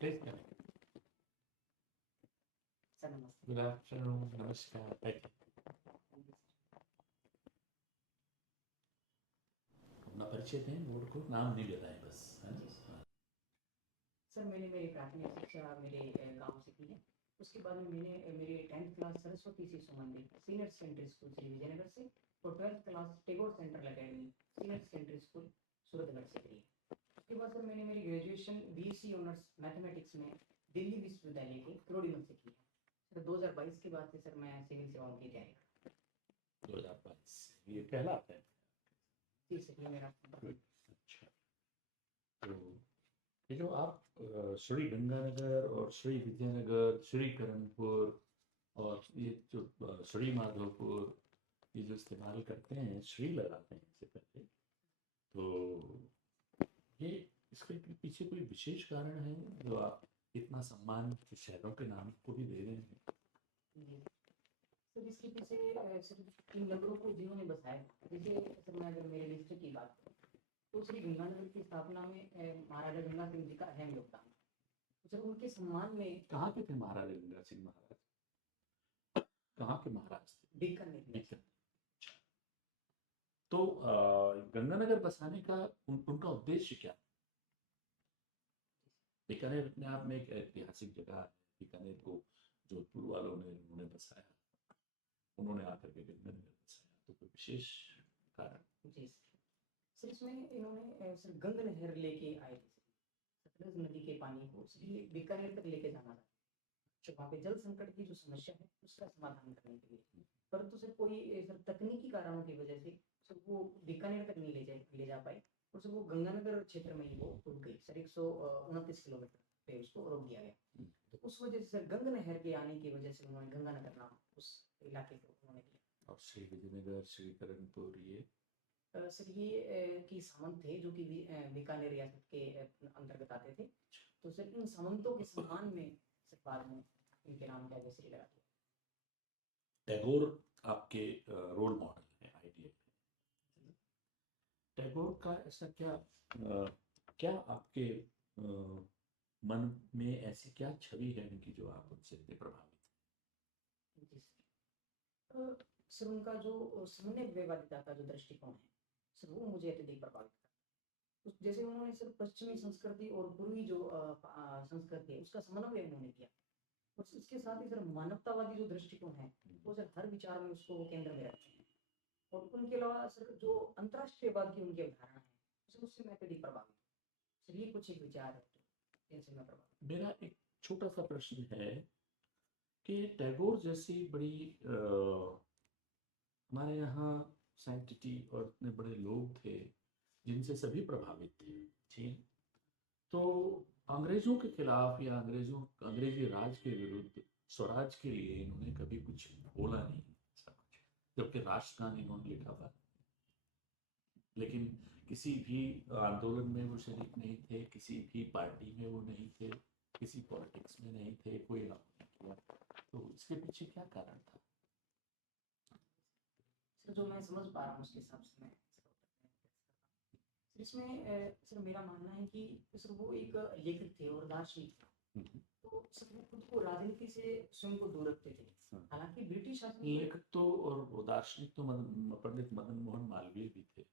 Please come in. Sir नमस्ते। Good afternoon. नमस्कार। बैठिए। अपना परिचय दें बोर्ड को, नाम नहीं बताएं बस, है ना? सर मैंने मेरी प्राथमिक शिक्षा मेरे गांव से की है। उसके बाद में मैंने मेरी 10th class Saraswati Shishu Mandir senior secondary school Shri Vijaynagar से और 12th class Tagore central academy senior secondary school Suratgarh से की है। उसके बाद सर मैंने मेरी ग्रेजुएशन बीएससी ऑनर्स मैथमेटिक्स में दिल्ली विश्वविद्यालय के क्रोडीमल से की है। सर 2022 के बाद से सर मैं सिविल सेवाओं की तैयारी कर रहा हूँ। 2022 ये पहला आता है। जी सर, ये मेरा अच्छा, तो ये जो आप श्री गंगानगर और श्री विद्यानगर, श्री करणपुर और ये जो श्री माधोपुर, ये जो इस्तेमाल करते हैं, श्री लगाते हैं इससे पहले, तो ये इसके पीछे कोई विशेष कारण है जो आप इतना सम्मान शहरों के नाम को भी दे रहे हैं? जी सर, इसके पीछे सिर्फ इन नगरों को जिन्होंने बसाया, जैसे सर मैं अगर मेरे डिस्ट्रिक्ट की बात करूँ तो श्री गंगानगर की स्थापना में महाराजा गंगा सिंह जी का अहम योगदान है। तो सर उनके सम्मान में कहाँ के थे महाराजा गंगा सिंह महाराज? कहाँ के महाराज थे? बीकानेर में बीकानेर। अच्छा। तो गंगानगर बसाने का उनका उद्देश्य क्या? बीकानेर अपने आप में एक ऐतिहासिक जगह है। बीकानेर को जोधपुर वालों ने उन्होंने बसाया, उन्होंने आकर के गंगानगर बसाया, तो कोई विशेष कारण? जी सर, इसमें इन्होंने सर गंगा नहर लेके आए थे। सतलज नदी के पानी को इसलिए बीकानेर तक लेके जाना था, तो वहाँ पे जल संकट की जो समस्या है उसका समाधान करने के लिए। परंतु सर कोई सर तकनीकी कारणों की वजह से सर वो बीकानेर तक नहीं ले जा पाए और सर वो गंगानगर क्षेत्र में ही वो रुक गई। सर 129 किलोमीटर पे उसको रोक दिया गया। तो उस वजह से सर गंगा नहर के आने की वजह से उन्होंने गंगानगर नाम उस इलाके को उन्होंने दिया। और श्री विजयनगर, श्री करणपुर ये सर ये की सामंत थे जो कि बीकानेर रियासत के अंतर्गत आते थे। तो सर इन सामंतों के सम्मान में सर बाद में इनके नाम का जैसे लगा दिया। टैगोर आपके रोल मॉडल है आइडियल। टैगोर का ऐसा क्या आपके मन में ऐसी क्या छवि है उनकी जो आप उनसे इतने प्रभावित हैं? जी सर, सर उनका जो सामने व्यवहारिता का जो दृष्टिकोण है सर वो मुझे अत्यधिक प्रभावित करता है। जैसे उन्होंने सर पश्चिमी संस्कृति और पूर्वी जो संस्कृति है उसका समन्वय उन्होंने किया और इसके साथ ही सर मानवतावादी जो दृष्टिकोण है वो सर हर विचार में उसको वो केंद्र में रखते हैं। और उनके अलावा सर जो अंतर्राष्ट्रीयवाद की उनकी अवधारणा है सर उससे मैं अत्यधिक प्रभावित हूँ। सर ये कुछ एक विचार है जिनसे मैं प्रभावित। मेरा एक छोटा सा प्रश्न है कि टैगोर जैसी बड़ी हमारे यहाँ साइंटिटी और इतने बड़े लोग थे जिनसे सभी प्रभावित थे, ठीक? तो अंग्रेजों के खिलाफ या अंग्रेजी राज के विरुद्ध स्वराज के लिए इन्होंने कभी कुछ बोला नहीं, ऐसा कुछ, जबकि राष्ट्रगान इन्होंने लिखा था, लेकिन किसी भी आंदोलन में वो शरीक नहीं थे, किसी भी पार्टी में वो नहीं थे, किसी पॉलिटिक्स में नहीं थे, कोई काम नहीं किया। तो इसके पीछे क्या कारण था? सर जो मैं समझ पा रहा हूँ उसके हिसाब से मैं इसमें सर मेरा मानना है कि सर वो एक लेखक थे और दार्शनिक थे। तो सर वो खुद को राजनीति से स्वयं को दूर रखते थे। हालांकि ब्रिटिश शासन लेखक तो और वो दार्शनिक तो पंडित मदन मोहन मालवीय भी थे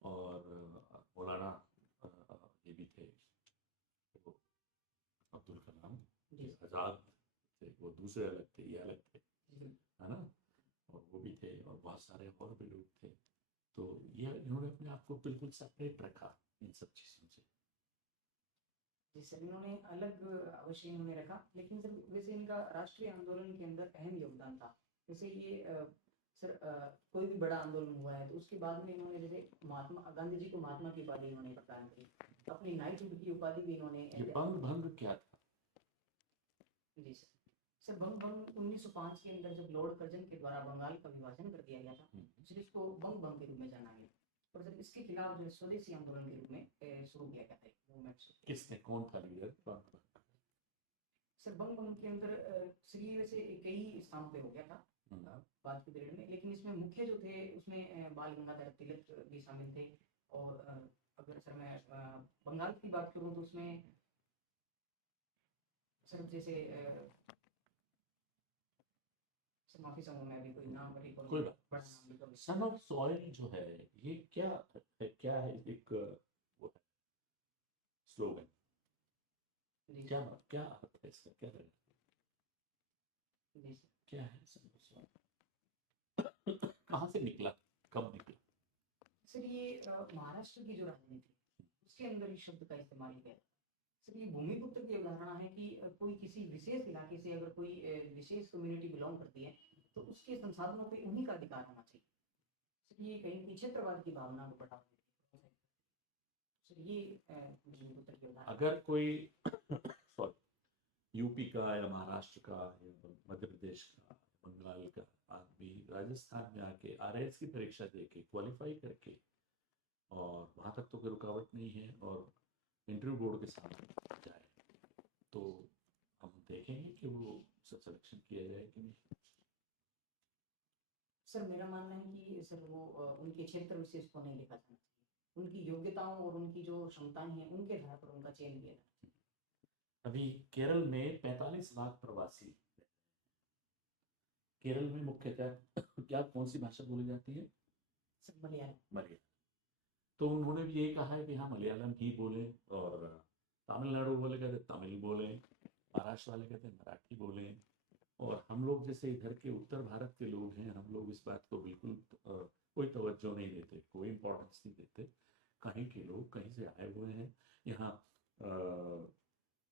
और मौलाना ये भी थे, वो अब्दुल कलाम आजाद थे, वो दूसरे अलग थे, ये अलग थे, है ना? और वो भी थे और बहुत सारे और भी लोग थे। तो ये इन्होंने अपने आप को बिल्कुल सेपरेट रखा इन सब चीज़ों से। जी सर, इन्होंने अलग अवश्य इन्होंने रखा, लेकिन सर वैसे इनका राष्ट्रीय आंदोलन के अंदर अहम योगदान था। जैसे ये सर कोई भी बड़ा आंदोलन हुआ है तो उसके बाद में इन्होंने जैसे महात्मा गांधी जी को महात्मा की उपाधि इन्होंने प्रदान करी, अपनी नाइटहुड की उपाधि भी इन्होंने। ये भंग क्या था? जी सर, भंग 1905 के अंदर जब लॉर्ड कर्जन के द्वारा बंगाल का विभाजन कर दिया गया था, फिर इसको भंग के रूप में जाना गया और सर इसके खिलाफ जो स्वदेशी आंदोलन के रूप में शुरू किया गया था मूवमेंट। किसने, कौन था लीडर? सर भंग के अंदर श्री वैसे कई स्थानों पे हो गया था बाद के पीरियड में, लेकिन इसमें मुख्य जो थे उसमें बाल गंगाधर तिलक भी शामिल थे। और अगर सर मैं बंगाल की बात करूं तो उसमें सर जैसे सर माफी चाहूंगा, मैं अभी कोई नाम रिकॉल कोई बात बड़ा नाम रिकॉल सन ऑफ सॉइल जो है ये क्या है एक वो है स्लोगन, जी क्या अर्थ है इसका, क्या है, जी सर। क्या है सन ऑफ सॉइल, कहाँ से निकला, कब निकला? सर ये महाराष्ट्र की जो राजनीति है उसके अंदर इस शब्द का इस्तेमाल किया जाता है। सर ये भूमिपुत्र की अवधारणा है कि कोई किसी विशेष इलाके से अगर कोई विशेष कम्युनिटी बिलोंग करती है तो उसके संसाधनों पे उन्हीं का अधिकार होना चाहिए। सर ये कहीं की क्षेत्रवाद की भावना को बढ़ावा देती है। सर ये भूमिपुत्र की अवधारणा। अगर कोई सॉरी यूपी का या महाराष्ट्र का या मध्य प्रदेश का बंगाल का आदमी राजस्थान में आके आरएएस की परीक्षा दे के क्वालिफाई करके और वहाँ तक तो कोई रुकावट नहीं है और इंटरव्यू बोर्ड के सामने जाए तो हम देखेंगे कि वो सिलेक्शन किया जाए कि नहीं। सर मेरा मानना है कि सर वो उनके क्षेत्र विशेष को नहीं देखा जाना चाहिए, उनकी योग्यताओं और उनकी जो क्षमताएं हैं उनके आधार पर उनका चयन किया जाना चाहिए। अभी केरल में 45 लाख प्रवासी, केरल में मुख्यतः क्या कौन सी भाषा बोली जाती है? सर मलयालम। मलयालम। तो उन्होंने भी यही कहा है कि हाँ मलयालम ही बोले, और तमिलनाडु वाले कहते तमिल बोले, महाराष्ट्र वाले कहते मराठी बोले, और हम लोग जैसे इधर के उत्तर भारत के लोग हैं हम लोग इस बात को बिल्कुल कोई तवज्जो नहीं देते, कोई इम्पोर्टेंस नहीं देते। कहीं के लोग कहीं से आए हुए हैं यहाँ,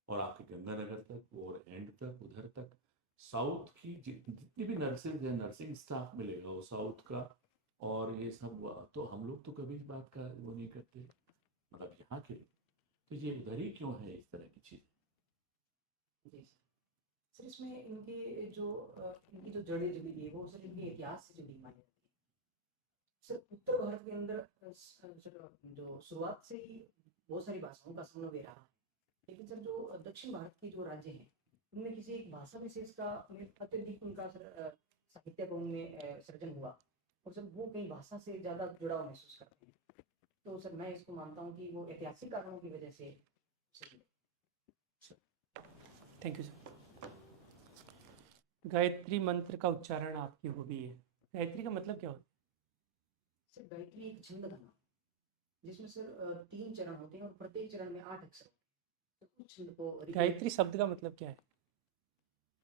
और आपके गंगानगर तक और एंड तक उधर तक साउथ की जितनी भी नर्सेज है, नर्सिंग स्टाफ मिलेगा वो साउथ का, और ये सब तो हम लोग तो कभी इस बात का वो नहीं करते, मतलब यहाँ के लोग, तो ये उधर ही क्यों है इस तरह की चीज़? जी सर इसमें इनकी जो जड़ें जुड़ी हुई है वो सर इनके इतिहास से जुड़ी मानी जाती है। सर उत्तर भारत के अंदर सर जो शुरुआत से ही बहुत सारी भाषाओं का समन्वय रहा है, लेकिन सर जो दक्षिण भारत के जो राज्य हैं उनमें किसी एक भाषा विशेष का अत्यधिक उनका सर साहित्य का उनमें सृजन हुआ, और सर वो कहीं भाषा से ज़्यादा जुड़ाव महसूस करते हैं। तो सर मैं इसको मानता हूँ कि वो ऐतिहासिक कारणों की वजह से सही है। Thank you sir. गायत्री मंत्र का उच्चारण आपकी हॉबी है, गायत्री का मतलब क्या होता सर गायत्री एक छंद का नाम जिसमें सर 3 चरण होते हैं और प्रत्येक चरण में 8 अक्षर होते हैं। तो उस छंद को है? गायत्री शब्द का मतलब क्या है?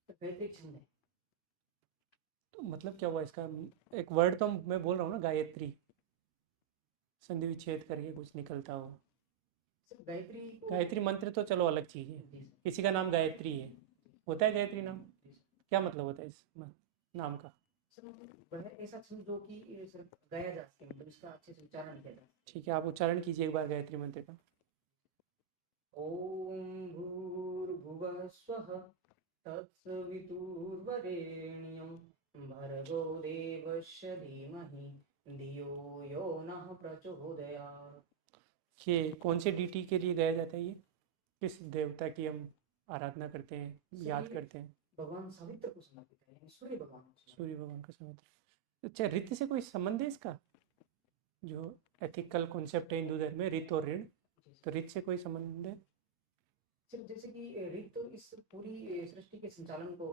तो गायत्री एक छंद है। तो मतलब क्या हुआ इसका? एक वर्ड तो मैं बोल रहा हूँ ना, गायत्री, संधि विच्छेद करके कुछ निकलता हो। सर गायत्री को गायत्री मंत्र तो चलो अलग चीज़ है, जी सर। किसी का नाम गायत्री है, होता है गायत्री नाम, जी सर। क्या मतलब होता है इस नाम का? सर मतलब वह ऐसा छंद जो कि सर गाया जा सके, मतलब इसका अच्छे से उच्चारण किया जा सके। ठीक है, आप उच्चारण कीजिए एक बार गायत्री मंत्र का। ओम भूर्भुवः स्वः तत्सवितुर्वरेण्यं भर्गो देवस्य धीमहि धियो यो नः प्रचोदयात्। ये कौन से डीटी के लिए गाया जाता है? ये किस देवता की हम आराधना करते हैं, सर याद ये करते हैं? भगवान सावित्र को समर्पित है, यानी सूर्य भगवान को समर्पित सूर्य भगवान का संवत्सर। अच्छा, ऋत से कोई संबंध है इसका? जो एथिकल कॉन्सेप्ट है हिंदू धर्म में, ऋत और ऋण, है। जी तो सर। ऋत से कोई संबंध है? सर जैसे कि ऋत तो इस पूरी सृष्टि के संचालन को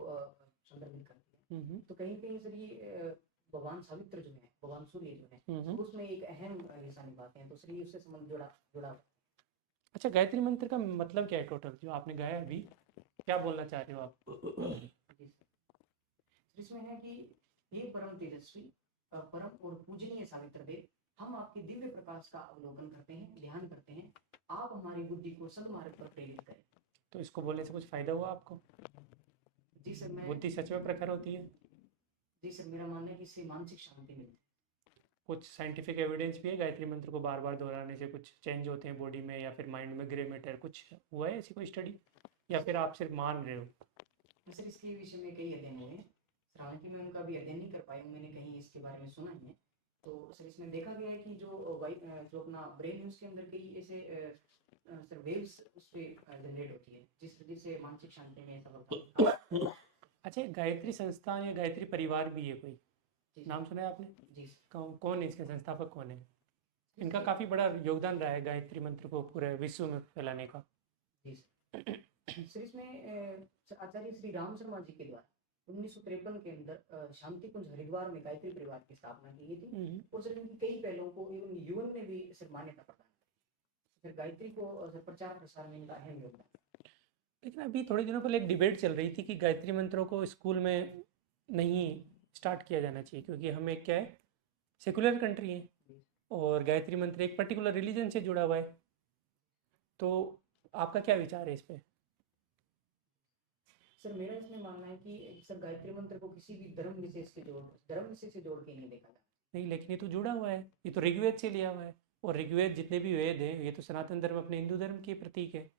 संदर्भित करती है, तो कहीं कहीं सर ये भगवान सावित्र जो है, भगवान सूर्य जो है, हम्म। उसमें एक अहम हिस्सा निभाते हैं, तो सर ये उससे संबंध जुड़ा जुड़ा हुआ है। अच्छा, गायत्री मंत्र का मतलब क्या है टोटल जो आपने गाया अभी, क्या बोलना चाह रहे हो आप? जी सर। सर इसमें है कि हे परम तेजस्वी परम और पूजनीय सावित्र देव, हम आपके दिव्य प्रकाश का अवलोकन करते हैं, ध्यान करते हैं, आप हमारी बुद्धि को सन्मार्ग पर प्रेरित करें। तो इसको बोलने से कुछ फायदा हुआ आपको? जी सर मैं बुद्धि सच में प्रखर होती है? जी सर मेरा मानना है कि इससे मानसिक शांति मिलती है। कुछ साइंटिफिक एविडेंस भी है गायत्री मंत्र को बार बार दोहराने से कुछ चेंज होते हैं बॉडी में या फिर माइंड में, ग्रे मैटर कुछ हुआ है ऐसी कोई स्टडी, या फिर आप सिर्फ मान रहे हो? सर इसके विषय में कई अध्ययन हुए हैं सर, हालांकि मैं उनका भी अध्ययन नहीं कर पाया हूँ, मैंने कहीं इसके बारे में सुना ही है। तो सर इसमें देखा गया है कि जो अपना ब्रेन है उसके अंदर कई ऐसे सर वेव्स उस पर जनरेट होती है जिससे मानसिक शांति में ऐसा लगता है। अच्छा, गायत्री संस्थान या गायत्री परिवार भी है कोई, जी सर। नाम सुना है आपने? जी सर। कौन है इसके संस्थापक, कौन है? इनका काफ़ी बड़ा योगदान रहा है गायत्री मंत्र को पूरे विश्व में फैलाने का। जी सर। सर इसमें आचार्य श्री राम शर्मा जी के द्वारा 1953 के अंदर शांति कुंज हरिद्वार में गायत्री परिवार की स्थापना की गई थी और सर इनकी कई पहलों को एवं यूएन ने भी सर मान्यता प्रदान की। फिर गायत्री को सर प्रचार प्रसार में इनका अहम योगदान है। लेकिन अभी थोड़े दिनों पहले एक डिबेट चल रही थी कि गायत्री मंत्रों को स्कूल में नहीं स्टार्ट किया जाना चाहिए, क्योंकि हम एक क्या है, सेकुलर कंट्री है और गायत्री मंत्र एक पर्टिकुलर रिलीजन से जुड़ा हुआ है। तो आपका क्या विचार है इस पे? सर मेरा इसमें मानना है कि सर गायत्री मंत्र को किसी भी धर्म विशेष से जोड़ के नहीं देखा जाता। नहीं, लेकिन ये तो जुड़ा हुआ है, ये तो ऋग्वेद से लिया हुआ है और ऋग्वेद जितने भी वेद हैं ये तो सनातन धर्म, अपने हिंदू धर्म के प्रतीक है।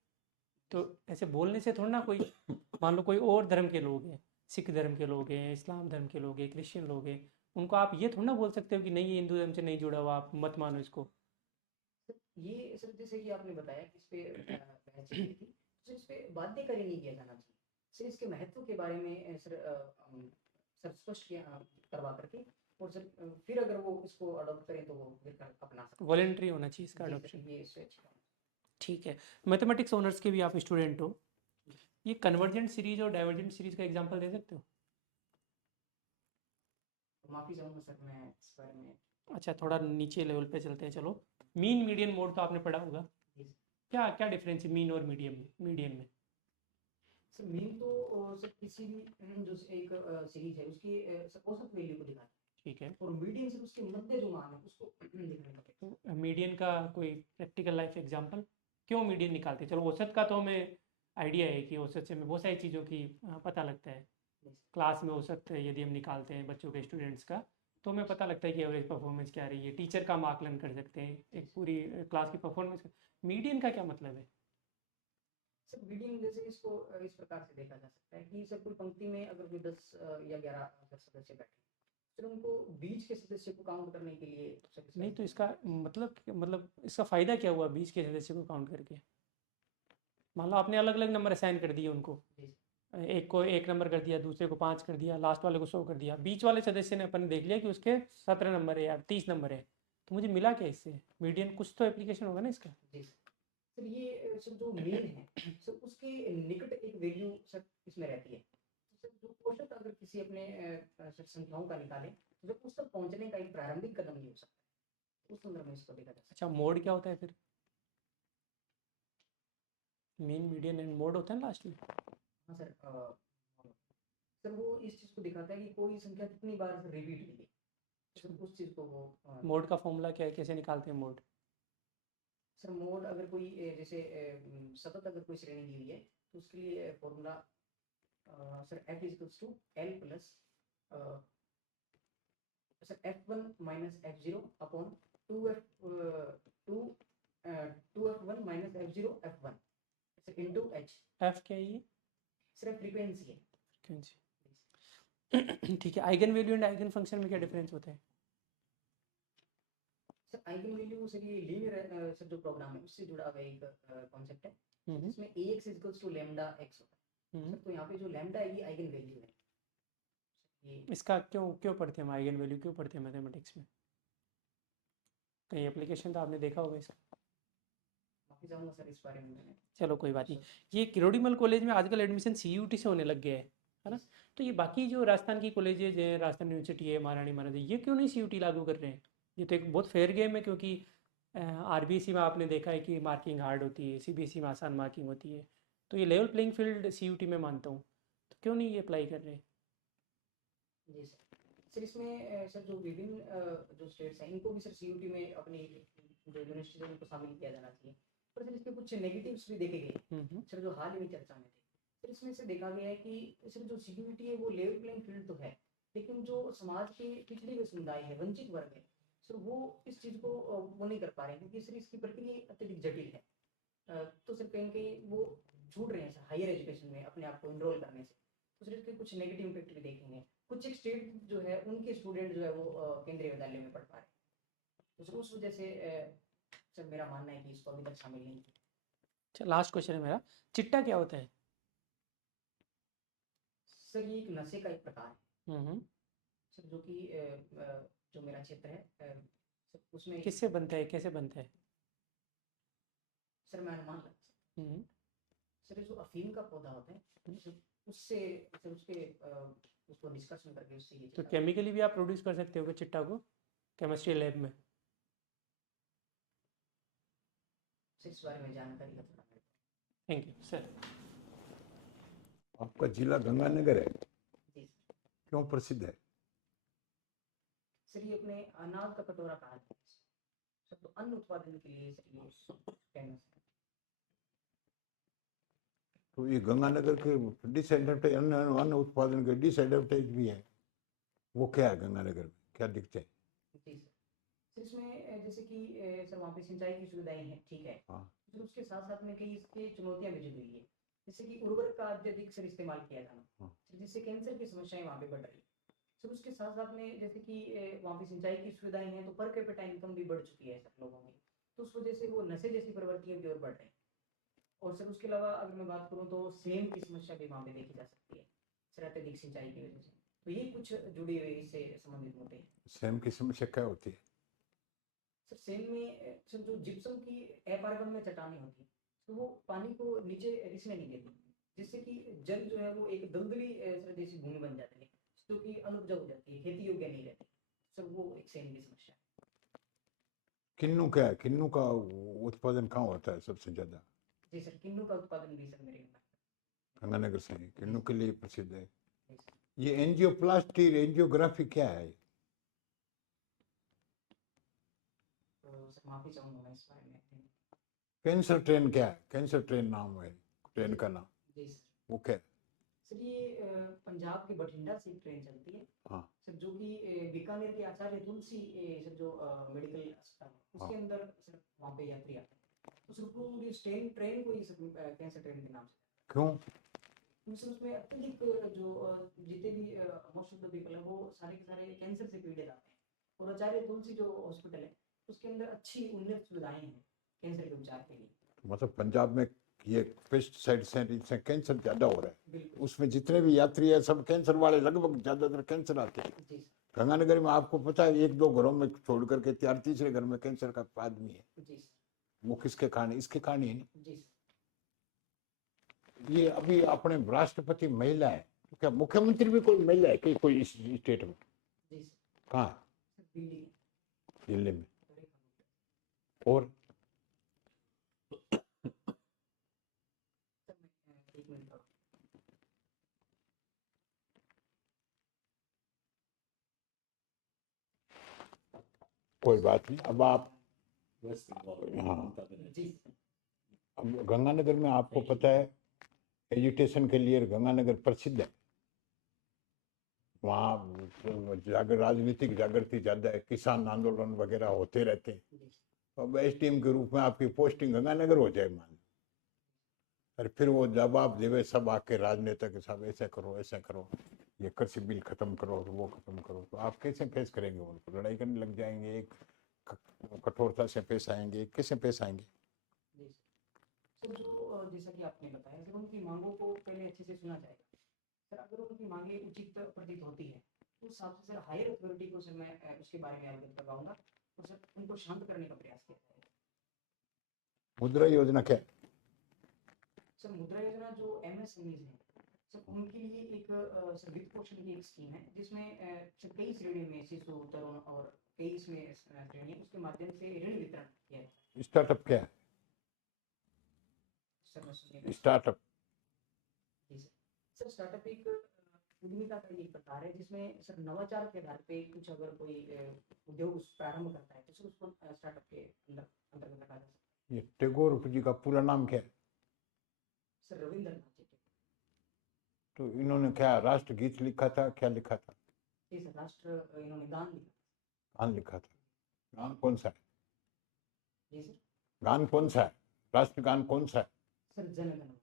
तो ऐसे बोलने से थोड़ा ना कोई, मान लो कोई और धर्म के लोग हैं, सिख धर्म के लोग हैं, इस्लाम धर्म के लोग हैं, क्रिश्चियन लोग हैं, उनको आप ये थोड़ा ना बोल सकते हो कि नहीं ये हिंदू धर्म से नहीं जुड़ा हुआ, आप मत मानो इसको। ये सर जैसे कि आपने बताया कि इस पे बहस चल रही थी, तो इस पे बाध्यकारी नहीं किया जाना चाहिए। सर इसके महत्व के बारे में सर स्पष्ट करवा करके और सर फिर अगर वो इसको अडॉप्ट करें तो वो फिर अपना सकते हैं। वॉलेंट्री होना चाहिए इसका जी सर, अडॉप्शन। ये स्वैच्छिक होना ठीक है, मैथमेटिक्स ऑनर्स के भी आप स्टूडेंट हो, ये कन्वर्जेंट सीरीज और डाइवर्जेंट सीरीज का एग्जांपल दे सकते हो? चाहिए। माफी चाहूंगा सर मैं इस बारे में। अच्छा, थोड़ा नीचे लेवल पे चलते हैं, चलो। मीन मीडियन मोड तो आपने पढ़ा होगा, जी सर। क्या क्या डिफरेंस है मीन और मीडियन में? सर मीन तो सर किसी भी जो एक सीरीज है उसकी सर औसत वैल्यू को दिखाता है ठीक है, और मीडियन सर उसके मध्य जो मान है उसको दिखाने का प्रयास। तो मीडियन का कोई प्रैक्टिकल लाइफ एग्जांपल? क्यों मीडियन निकालते हैं? चलो औसत का तो हमें आइडिया है कि औसत से हमें बहुत सारी चीज़ों की पता लगता है। जी सर। क्लास में औसत यदि हम निकालते हैं बच्चों के, स्टूडेंट्स का, तो हमें पता लगता है कि एवरेज परफॉर्मेंस क्या रही है, टीचर का हम आकलन कर सकते हैं एक पूरी क्लास की परफॉर्मेंस का। मीडियन का क्या मतलब है? सर मीडियम जैसे इसको इस प्रकार से देखा जा सकता है कि सर कोई पंक्ति में अगर कोई 10 या 11 अगर सदस्य बैठे फिर उनको बीच के सदस्य को काउंट करने के लिए सर नहीं तो इसका मतलब इसका फ़ायदा क्या हुआ बीच के सदस्य को काउंट करके? मान लो आपने अलग अलग नंबर असाइन कर दिए उनको, जी एक को 1 नंबर कर दिया, दूसरे को 5 कर दिया, लास्ट वाले को 100 कर दिया, बीच वाले सदस्य ने अपन देख लिया कि उसके 17 नंबर है या 30 नंबर है, तो मुझे मिला क्या इससे? मीडियन कुछ तो एप्लीकेशन होगा ना इसका। जी सर ये सर जो मीन है सर उसके निकट एक वैल्यू सर इसमें रहती है। तो सर जो औसत अगर किसी अपने सर संख्याओं का निकाले तो जब उस तक पहुंचने का एक प्रारंभिक कदम ही हो सकता है। उस संदर्भ में इसको देखा जा सकता अच्छा, मोड क्या होता है फिर? मीन मीडियन एंड मोड होता है लास्ट में। है। हाँ सर सर वो इस चीज को दिखाता है कि कोई संख्या कितनी बार रिपीट हुई है सर उस चीज को वो मोड का फॉर्मूला क्या है, कैसे निकालते हैं मोड? सर मोड अगर कोई जैसे सतत अगर कोई श्रेणी दी हुई है तो उसके लिए formula sir f equals to l plus sir f1 minus f0 upon 2f1 minus f0 f1 sir into h। F क्या है ये? सर फ्रीक्वेंसी है। फ्रीक्वेंसी। ठीक है, eigenvalue and eigenfunction में क्या डिफरेंस होता है? सर आइगन वैल्यू सर ये लीनियर सर जो प्रोग्राम है उससे जुड़ा हुआ एक कॉन्सेप्ट है इसमें ax equals to lambda x होता है। सर तो यहाँ पे जो लैम्डा है ये आइगन वैल्यू है। ये इसका क्यों क्यों पढ़ते हैं हम, आइगन वैल्यू क्यों पढ़ते हैं मैथमेटिक्स में? कहीं एप्लीकेशन तो आपने देखा होगा इसका। माफी चाहूंगा सर इस बारे में मैंने चलो कोई बात नहीं। ये किरोड़ीमल कॉलेज में आजकल एडमिशन CUT से होने लग गया है ना? तो ये बाकी जो राजस्थान की कॉलेजेज हैं, राजस्थान यूनिवर्सिटी है, महारानी महाराजा, ये क्यों नहीं CUT लागू कर रहे हैं? ये तो एक बहुत फेयर गेम है, क्योंकि RBSE में आपने देखा है कि मार्किंग हार्ड होती है, CBSE में आसान मार्किंग होती है, तो ये लेवल प्लेइंग फील्ड CUT में मानता हूँ, तो क्यों नहीं ये अप्लाई कर रहे हैं? जी सर इसमें सर जो विभिन्न जो स्टेट्स हैं इनको भी सर CUT में अपनी जो यूनिवर्सिटी है उनको शामिल किया जाना चाहिए। पर सर इसके कुछ नेगेटिव्स भी देखे गए सर जो हाल ही में चर्चा में थे। सर इसमें से देखा गया है कि सर जो CUT है वो लेवल प्लेइंग फील्ड तो है लेकिन जो समाज के पिछड़े हुए समुदाय है, वंचित वर्ग है, सर वो इस चीज़ को वो नहीं कर पा रहे हैं क्योंकि सर इसकी प्रक्रिया अत्यधिक जटिल है। तो सर कहीं कहीं वो छूट रहे हैं सर हायर एजुकेशन में अपने आप को इनरोल करने से। तो सर इसके कुछ नेगेटिव इम्पैक्ट भी देखेंगे। कुछ एक स्टेट जो है उनके स्टूडेंट जो है वो केंद्रीय विद्यालय में पढ़ पा रहे हैं। तो सर उस वजह से सर मेरा मानना है कि इसको अभी तक शामिल नहीं किया। अच्छा, लास्ट क्वेश्चन है मेरा, चिट्टा क्या होता है? सर ये एक नशे का एक प्रकार है हम्म सर जो कि जो मेरा क्षेत्र है सर उसमें किससे बनता है, कैसे बनता है? सर मैं अनुमान लगा सकता हम्म हूं। सर जो अफीम का पौधा होता है सर, उससे सर उसको डिस्कशन करके उससे ये तो चिट्टा केमिकली भी आप प्रोड्यूस कर सकते हो चिट्टा को केमिस्ट्री लैब में? सर इस बारे में जानकारी का थोड़ा मेरे को। Thank you sir. आपका जिला गंगानगर है, जी क्यों प्रसिद्ध है? सर ये अपने अनाज का कटोरा कहा जाता है सर, तो अन्न उत्पादन के लिए सर ये फेमस है। तो ये गंगानगर के डिसएडवांटेज अन्न उत्पादन के डिसएडवांटेज भी है, वो क्या है गंगानगर में, क्या दिखते हैं? जी सर इसमें जैसे कि सर वहाँ पे सिंचाई की सुविधाएं हैं, ठीक है। हाँ। फिर उसके साथ साथ में कई इसकी चुनौतियां भी जुड़ी हुई है, जैसे कि उर्वरक का अत्यधिक सर इस्तेमाल किया जाना, हाँ। सर जिससे कैंसर की समस्याएं वहाँ पे बढ़ रही है। सर उसके साथ साथ में जैसे कि वहाँ पे सिंचाई की सुविधाएं हैं, तो पर कैपिटा इनकम भी बढ़ चुकी है सर लोगों की, तो उस वजह से वो नशे जैसी प्रवृत्तियों की ओर बढ़ रहे हैं। और सर उसके अलावा अगर मैं बात करूँ तो सेम की समस्या भी वहाँ पे देखी जा सकती है सर, अत्यधिक सिंचाई की वजह से। तो ये कुछ जुड़ी हुई इससे संबंधित मुद्दे हैं। सेम की समस्या क्या होती है? सर सेम में सर जो जिप्सम की अपारगम्य चट्टानें होती है, तो वो पानी को नीचे रिसने नहीं देती, जिससे कि जल जो है वो एक दलदली सर जैसी भूमि बन जाती है, जो कि अनुपजाऊ हो जाती है, खेती योग्य नहीं रहती। सर वो एक सेम की समस्या है। किन्नू क्या है? किन्नू का उत्पादन कहाँ होता है सबसे ज्यादा? जी सर किन्नू का उत्पादन भी सर मेरे गंगानगर से ही किन्नू के लिए प्रसिद्ध है। जी सर। ये एंजियोप्लास्टी एंजियोग्राफी क्या है? तो सर माफी चाहूंगा मैं इस बारे में। कैंसर ट्रेन क्या है? कैंसर ट्रेन नाम है ट्रेन का नाम, जी सर वो क्या है? सर ये पंजाब के बठिंडा से एक ट्रेन चलती है हाँ। सर, जो कि बीकानेर के आचार्य तुलसी सर जो मेडिकल अस्पताल है, उसके हाँ। अंदर सर वहाँ पे यात्री आते हैं, तो सर पूरी ट्रेन ट्रेन को ही सर कैंसर ट्रेन के नाम से। क्यों? तो सर उसमें अत्यधिक जो जितने भी मोस्ट ऑफ द पीपल है वो सारे के सारे कैंसर से पीड़ित आते हैं, और आचार्य तुलसी जो हॉस्पिटल है उसके अंदर अच्छी उन्नत सुविधाएं हैं कैंसर के उपचार के लिए। मतलब पंजाब में ये पेस्टिसाइड से इससे कैंसर ज्यादा हो रहा है, बिल्कुल उसमें जितने भी यात्री है सब कैंसर वाले, लगभग ज्यादातर कैंसर आते हैं। जी सर। गंगानगर में आपको पता है एक दो घरों में छोड़ करके तीसरे घर में कैंसर का आदमी है। जी सर। वो किसके कारण? इसके कारण ही नहीं। जी सर। ये अभी अपने राष्ट्रपति महिला है, तो क्या मुख्यमंत्री भी कोई महिला है कि कोई इस स्टेट में? जी सर। कहाँ? सर दिल्ली में। दिल्ली में। बड़े कम। और सर मैं एक मिनट का। कोई बात नहीं, अब आप वेस्ट बंगाल हाँ। ममता बनर्जी। जी सर। अब गंगानगर में आपको पता है एजुकेशन के लिए गंगानगर प्रसिद्ध है। वहाँ राजनीतिक जागृति ज्यादा है, किसान आंदोलन वगैरह होते रहते हैं। जी सर। तो अब एसडीएम के रूप में आपकी पोस्टिंग गंगानगर हो जाए मान लो, और फिर वो जवाब देवे सब आके राजनेता के साथ ऐसा करो ऐसा करो, ये कृषि बिल खत्म करो वो खत्म करो, तो आप कैसे फेस करेंगे? उनको लड़ाई करने लग जाएंगे, एक कठोरता से पेश आएंगे, कैसे पेश आएंगे? जी सर जो जैसा कि आपने बताया सर उनकी मांगों को पहले अच्छे से सुना जाएगा सर, अगर उनकी मांगे उचित प्रतीत होती है तो उस हिसाब से सर हायर अथॉरिटी को सर मैं उसके बारे में अवगत करवाऊंगा, और सर उनको शांत करने का प्रयास किया जाएगा। मुद्रा योजना क्या है? सर मुद्रा योजना जो एमएसएमईज हैं सर उनके लिए एक सर वित्त पोषण की एक स्कीम है, जिसमें सर कई श्रेणियों में शिशु तरुण और कई इसमें श्रेणियां उसके माध्यम से ऋण वितरण किया जाता है। स्टार्टअप क्या है? सर मैं सुनिए। स्टार्टअप जी सर स्टार्टअप एक उद्यमिता का एक प्रकार है, जिसमें सर नवाचार के आधार पे कुछ अगर कोई उद्योग प्रारंभ करता है तो सर उसको स्टार्टअप के अंतर्गत रखा जा सकता है। ये टैगोर जी का पूरा नाम क्या है? सर रविंद्रनाथ जी के। तो इन्होंने क्या राष्ट्रगीत लिखा था, क्या लिखा था? जी सर राष्ट्र इन्होंने गान लिखा। गान लिखा था। गान कौन सा है? जी सर। गान कौन सा है? राष्ट्रगान कौन सा है? सर जन गण मन।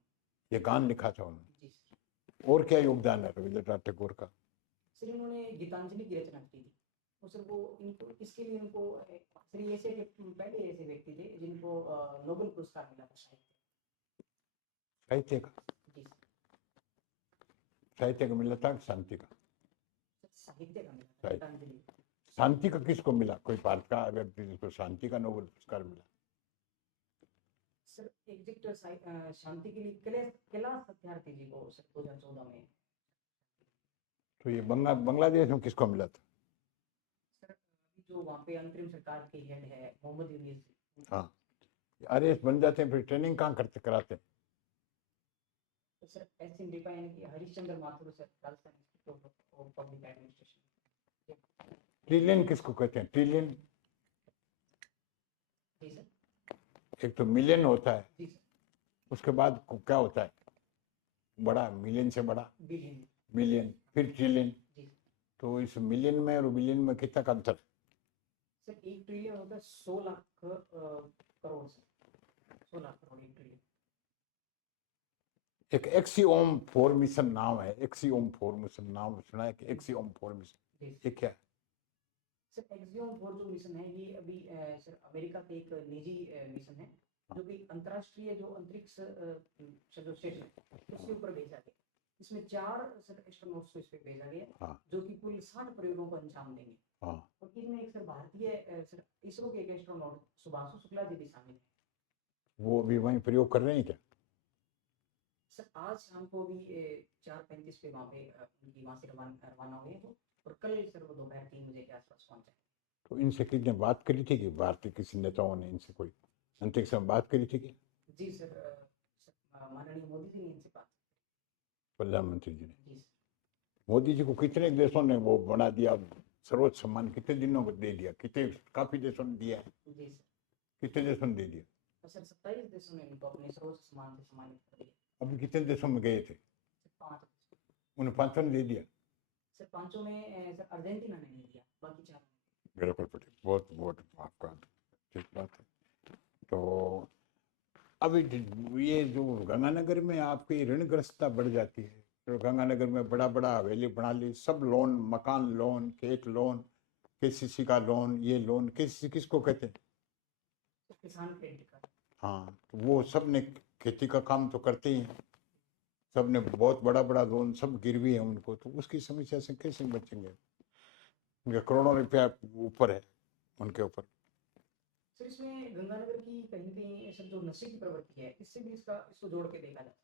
ये गान लिखा था उन्होंने। जी सर। और क्या योगदान है रविंद्रनाथ टैगोर का? सर इन्होंने गीतांजलि की रचना की थी, और सर वो इनको इसके लिए इनको सर ये ऐसे पहले ऐसे व्यक्ति थे जिनको नोबेल पुरस्कार मिला था साहित्य का? जी सर। साहित्य का मिला था, शांति का? साहित्य का मिला था साहित्य। गीतांजलि। शांति का किसको मिला? कोई भारत का अगर जिसको शांति का नोबेल पुरस्कार मिला? सर एग्जिट शांति के लिए कैलाश सत्यार्थी जी को सर 2014 में तो ये बांग्लादेश में किसको मिला था? सर अभी जो वहाँ पे अंतरिम सरकार के हेड है मोहम्मद यूनिस जी, हाँ, आरएस बन जाते हैं, फिर ट्रेनिंग कहाँ करते कराते हैं? तो सर ऐसे देखा यानी कि Harishchandra Mathur sir Rajasthan institute of public administration. Trillion किसको कहते हैं? ट्रिलियन जी सर। एक तो मिलियन होता है, जी सर। उसके बाद क्या होता है? बड़ा, मिलियन से बड़ा बिलियन। मिलियन, फिर ट्रिलियन। जी तो इस मिलियन में और बिलियन में कितना का अंतर? सर 1 ट्रिलियन होता है 100 लाख करोड़ सर 100 लाख करोड़ 1 ट्रिलियन। एक एक्सियोम फॉर्मेशन नाम है, एक्सियोम फॉर्मेशन नाम सुना है कि एक्सियोम फॉर्मेशन? जी ये क्या है? सर एक्सियोम 4 जो मिशन है ये अभी सर अमेरिका के एक निजी मिशन है जो कि अंतर्राष्ट्रीय जो अंतरिक्ष जो स्टेशन है उसके ऊपर भेजा गया। इसमें 4 सर एस्ट्रोनॉट्स को इस पे भेजा गया हाँ जो कि कुल 60 प्रयोगों को अंजाम देंगे। हाँ। और इसमें एक सर भारतीय सर इसरो के एक एस्ट्रोनॉट सुभाषु शुक्ला जी भी शामिल है। वो अभी वहीं प्रयोग कर रहे हैं क्या? सर आज शाम को भी 4:35 पे वहाँ पे उनकी वहाँ से रवाना हुए हैं और कल सर वो दोपहर 3 बजे के आसपास पहुँचे। तो इनसे कितने बात करी थी कि भारतीय किसी नेताओं ने इनसे कोई अंतरिक्ष में बात करी थी कि? जी सर माननीय मोदी जी ने इनसे बात प्रधानमंत्री जी ने? जी सर। मोदी जी को कितने देशों ने वो बना दिया, सर्वोच्च सम्मान कितने दिनों को दे दिया? कितने, काफी देशों ने दिया है? जी सर। कितने देशों ने दे दिया? और सर 27 देशों ने इनको अपने सर्वोच्च सम्मान से सम्मानित कर दिया। अभी कितने देशों में गए थे? सर 5 उन्हें 5 ने दे दिया? सर 5 में सर अर्जेंटीना ने नहीं दिया बाकी 4 बिल्कुल पटेल, बहुत बहुत आपका ठीक बात है। तो अभी ये जो गंगानगर में आपकी ऋणग्रस्तता बढ़ जाती है, तो गंगानगर में बड़ा बड़ा हवेली बना ली, सब लोन, मकान लोन, खेत लोन, केसीसी का लोन, ये लोन, केसीसी किसको कहते हैं? तो किसान क्रेडिट कार्ड। हाँ, तो वो सब ने खेती का काम तो करते ही हैं, सब ने बहुत बड़ा बड़ा लोन, सब गिरवी है उनको, तो उसकी समस्या से कैसे बचेंगे? उनके करोड़ों रुपया ऊपर है उनके ऊपर। सर इसमें गंगानगर की कहीं न कहीं सर जो नशे की प्रवृत्ति है इससे भी इसको जोड़ के देखा जाता है।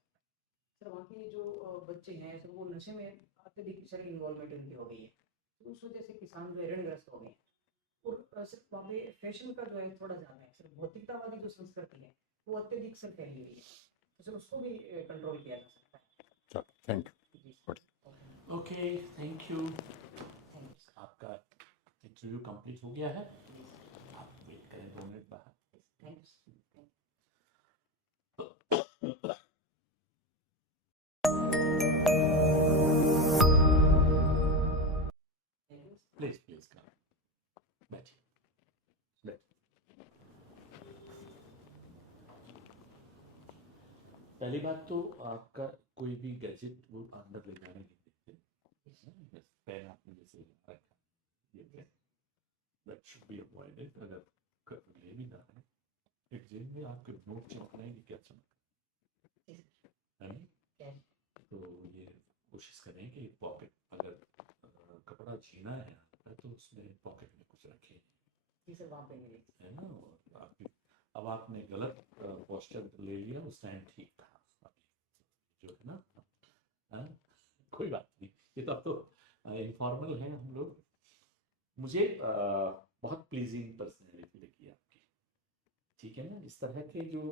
सर वहाँ के जो बच्चे हैं सर वो नशे में अत्यधिक सर इन्वॉल्वमेंट उनकी हो गई है तो उस वजह से किसान जो है ऋणग्रस्त हो गए हैं। और सर वहाँ पे फैशन का जो है थोड़ा ज़्यादा है सर भौतिकतावादी जो संस्कृति है वो अत्यधिक सर फैली हुई है तो सर उसको भी कंट्रोल किया जा सकता है। चलो, थैंक यू। जी sir. Okay, thank you. Thank you sir. आपका इंटरव्यू कंप्लीट हो गया है, आप वेट करें 2 मिनट बाहर। Thank you sir. Please please come, बैठिए बैठिए। पहली बात तो आपका कोई भी गैजेट वो अंदर ले जाने नहीं देते, बस पेन आपने जैसे रखा ये pen, that should be avoided. अगर ले भी ना है, एक जेब में आपके नोट चमक रहे हैं कि क्या चमक है ना? तो ये कोशिश करें कि पॉकेट, अगर कपड़ा छीना है आपका तो उसमें पॉकेट में कुछ रखें, जी सर वहाँ पे मिले है ना? और आपकी, अब आपने गलत पोस्चर ले लिया, उस टाइम ठीक था, अभी जो है ना, हाँ, कोई बात नहीं, ये तो अब तो इनफॉर्मल है हम लोग। मुझे बहुत प्लीजिंग पर्सनैलिटी लगी आपकी, ठीक है ना? इस तरह के जो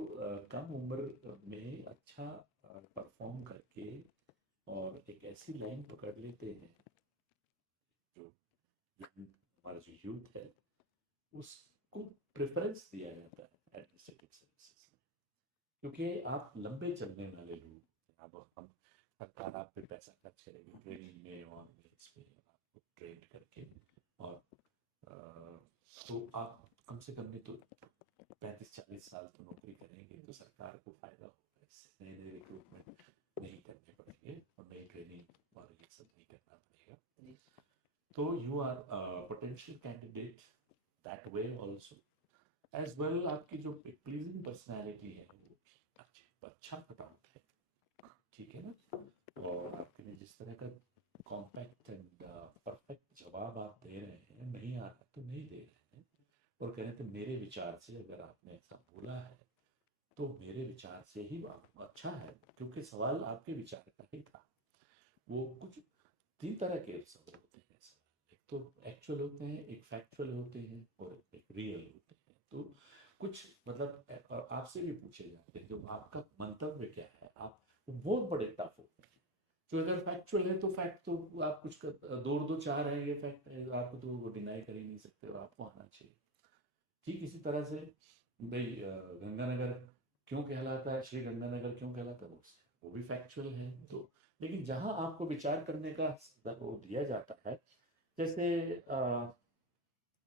कम उम्र में अच्छा परफॉर्म करके और एक ऐसी लाइन पकड़ लेते हैं, जो हमारा जो यूथ है उसको प्रेफरेंस दिया जाता है एडमिनिस्ट्रेटिव सर्विसेज में, क्योंकि आप लंबे चलने वाले लोग, अब हम सरकार आप पे पैसा खर्च करेगी ट्रेनिंग में और इस पे आपको ट्रेन करके, और तो आप कम से कम नहीं तो 35-40 साल तो नौकरी करेंगे, तो सरकार को फायदा होगा इससे, नए नए रिक्रूटमेंट नहीं करने पड़ेंगे और नई ट्रेनिंग और ये सब नहीं करना पड़ेगा। तो you are potential candidate that way also, as well आपकी जो एक प्लीजिंग पर्सनैलिटी है वो भी अच्छा कटआउट है, ठीक है ना? और आपने जिस तरह का कॉम्पैक्ट एंड परफेक्ट जवाब आप दे रहे हैं, नहीं आ रहा तो नहीं दे रहे हैं, और कह रहे थे मेरे विचार से अगर आपने ऐसा बोला है तो मेरे विचार से ही अच्छा है, क्योंकि सवाल आपके विचार का ही था। वो कुछ 3 तरह के सवाल होते हैं सवाल। एक तो एक्चुअल होते हैं, एक फैक्चुअल होते हैं और एक रियल होते हैं। तो कुछ मतलब आपसे भी पूछे जाते हैं जो आपका मंतव्य क्या है, आप वो बहुत बड़े टफ होते हैं। जो अगर फैक्चुअल है तो फैक्ट तो आप कुछ 2 और 2 4 है, ये फैक्ट है, आपको तो वो डिनाई कर ही नहीं सकते और आपको आना चाहिए। ठीक इसी तरह से भाई गंगानगर क्यों कहलाता है, श्री गंगानगर क्यों कहलाता है, वो भी फैक्चुअल है। तो लेकिन जहां आपको विचार करने का वो दिया जाता है, जैसे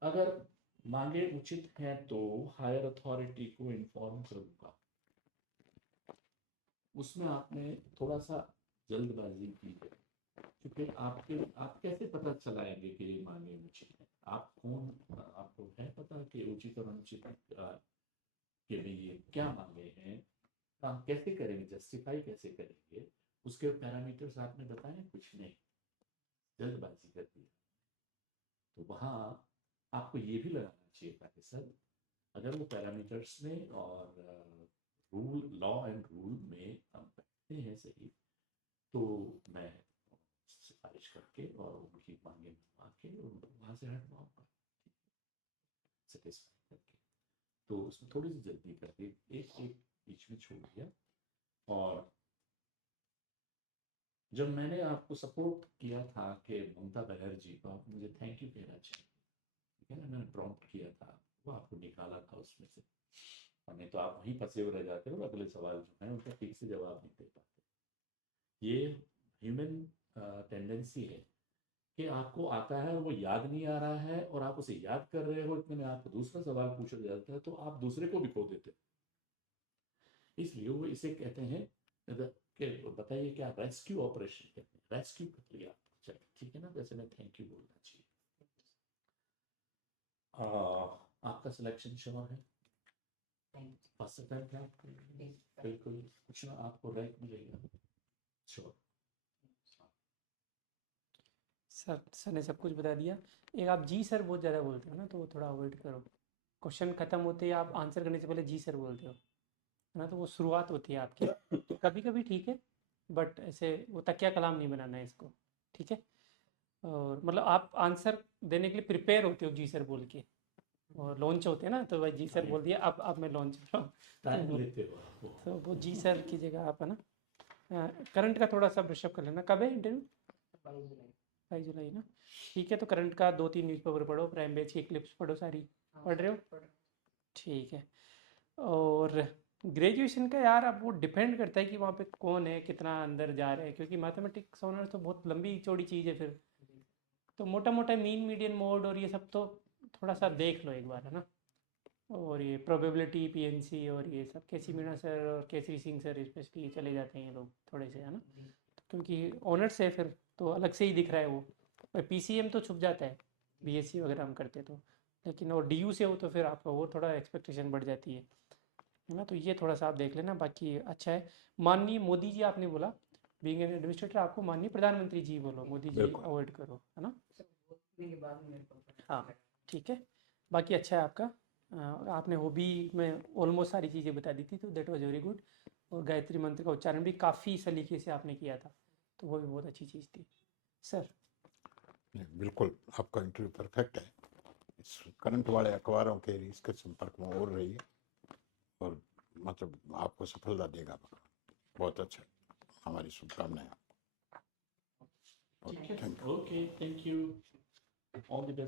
अगर मांगे उचित हैं तो हायर अथॉरिटी को इन्फॉर्म करूंगा, उसमें आपने थोड़ा सा जल्दबाजी की है, क्योंकि आप कैसे पता चलाएंगे कि ये मांगे उचित है? आप कौन, आपको है पता कि उचित और अनुचित कि भाई ये क्या मांगे हैं, काम कैसे करेंगे, जस्टिफाई कैसे करेंगे, उसके पैरामीटर्स आपने बताए कुछ नहीं, जल्दबाजी कर दी। तो वहाँ आपको ये भी लगाना चाहिए था कि सर अगर वो पैरामीटर्स में और रूल, लॉ एंड रूल में हम बैठते हैं सही, तो मैं सिफारिश करके और उनकी मांगे मनवा के उनको वहाँ से हटवाऊंगा, सेटिस्फाई करके। तो उसमें थोड़ी सी जल्दी कर दी, एक एक बीच में छोड़ दिया। और जब मैंने आपको सपोर्ट किया था कि ममता बनर्जी को, आप मुझे थैंक यू कहना चाहिए, ठीक है ना, मैंने प्रॉम्प्ट किया था, वो आपको निकाला था उसमें से, और नहीं तो आप वहीं फंसे हुए रह जाते हो, अगले सवाल जो है उनका ठीक से जवाब नहीं दे पाते। ये ह्यूमन टेंडेंसी है कि आपको आता है और वो याद नहीं आ रहा है, और आप उसे याद कर रहे हो, इतने में आपको दूसरा सवाल पूछा जाता है तो आप दूसरे को भी खो देते हो। इसलिए वो इसे कहते हैं कि बताइए क्या रेस्क्यू ऑपरेशन कहते हैं, रेस्क्यू कर लिया, चलो ठीक है ना, जैसे मैं थैंक यू बोलना चाहिए। आपका सिलेक्शन श्योर है, फर्स्ट अटेम्प्ट है आपका? बिल्कुल, कुछ ना आपको रैंक मिलेगा श्योर। सर ने सब कुछ बता दिया। एक आप जी सर बहुत ज़्यादा बोलते हो ना, तो वो थोड़ा अवॉइड करो। क्वेश्चन खत्म होते ही आप आंसर करने से पहले जी सर बोलते हो, है ना, तो वो शुरुआत होती है आपकी। कभी कभी ठीक है, बट ऐसे वो तकिया कलाम नहीं बनाना है इसको, ठीक है। और मतलब आप आंसर देने के लिए प्रिपेयर होते हो जी सर बोल के, और लॉन्च होते हैं ना, तो भाई जी सर बोल दिया, अब मैं लॉन्च कर रहा हूँ, टाइम लेते हो आपको। तो वो जी सर की जगह आप, है ना, करंट का थोड़ा सा ब्रशअप कर लेना। कब है इंटरव्यू? 22 जुलाई ना, ठीक है। तो करंट का 2-3 न्यूज़पेपर पढ़ो, प्राइम बैच की क्लिप्स पढ़ो, सारी पढ़ रहे हो? ठीक है। और ग्रेजुएशन का यार अब वो डिपेंड करता है कि वहाँ पे कौन है, कितना अंदर जा रहे हैं, क्योंकि मैथमेटिक्स ऑनर्स तो बहुत लंबी चौड़ी चीज़ है फिर। तो मोटा मोटा मीन मीडियन मोड और ये सब तो थोड़ा सा देख लो एक बार, है ना। और ये प्रोबेबिलिटी, पीएनसी और ये सब, केसी मीणा सर और केसरी सिंह सर स्पेशली चले जाते हैं ये लोग थोड़े से, है ना, क्योंकि ऑनर्स है फिर तो अलग से ही दिख रहा है वो। और पीसीएम तो छुप जाता है, बीएससी वगैरह हम करते तो, लेकिन और डीयू से हो तो फिर आपका वो थोड़ा एक्सपेक्टेशन बढ़ जाती है ना। तो ये थोड़ा सा आप देख लेना, बाकी अच्छा है। माननीय मोदी जी आपने बोला, बीइंग एन एडमिनिस्ट्रेटर आपको माननीय प्रधानमंत्री जी बोलो, मोदी जी बिल्कुल। अवॉइड करो, है ना। बोलने के बाद में मेरे को हाँ ठीक है, बाकी अच्छा है आपका। आपने हॉबी में ऑलमोस्ट सारी चीज़ें बता दी थी, तो दैट वाज वेरी गुड। और गायत्री मंत्र का उच्चारण भी काफ़ी सलीके से आपने किया था, तो वो भी बहुत अच्छी चीज़ थी सर। नहीं, बिल्कुल आपका इंटरव्यू परफेक्ट है। इस करंट वाले अखबारों के इसके संपर्क में और रहिए, और मतलब आपको सफलता देगा। बहुत अच्छा, हमारी शुभकामनाएं। ठीक है, thank you. Okay, thank you, all the best.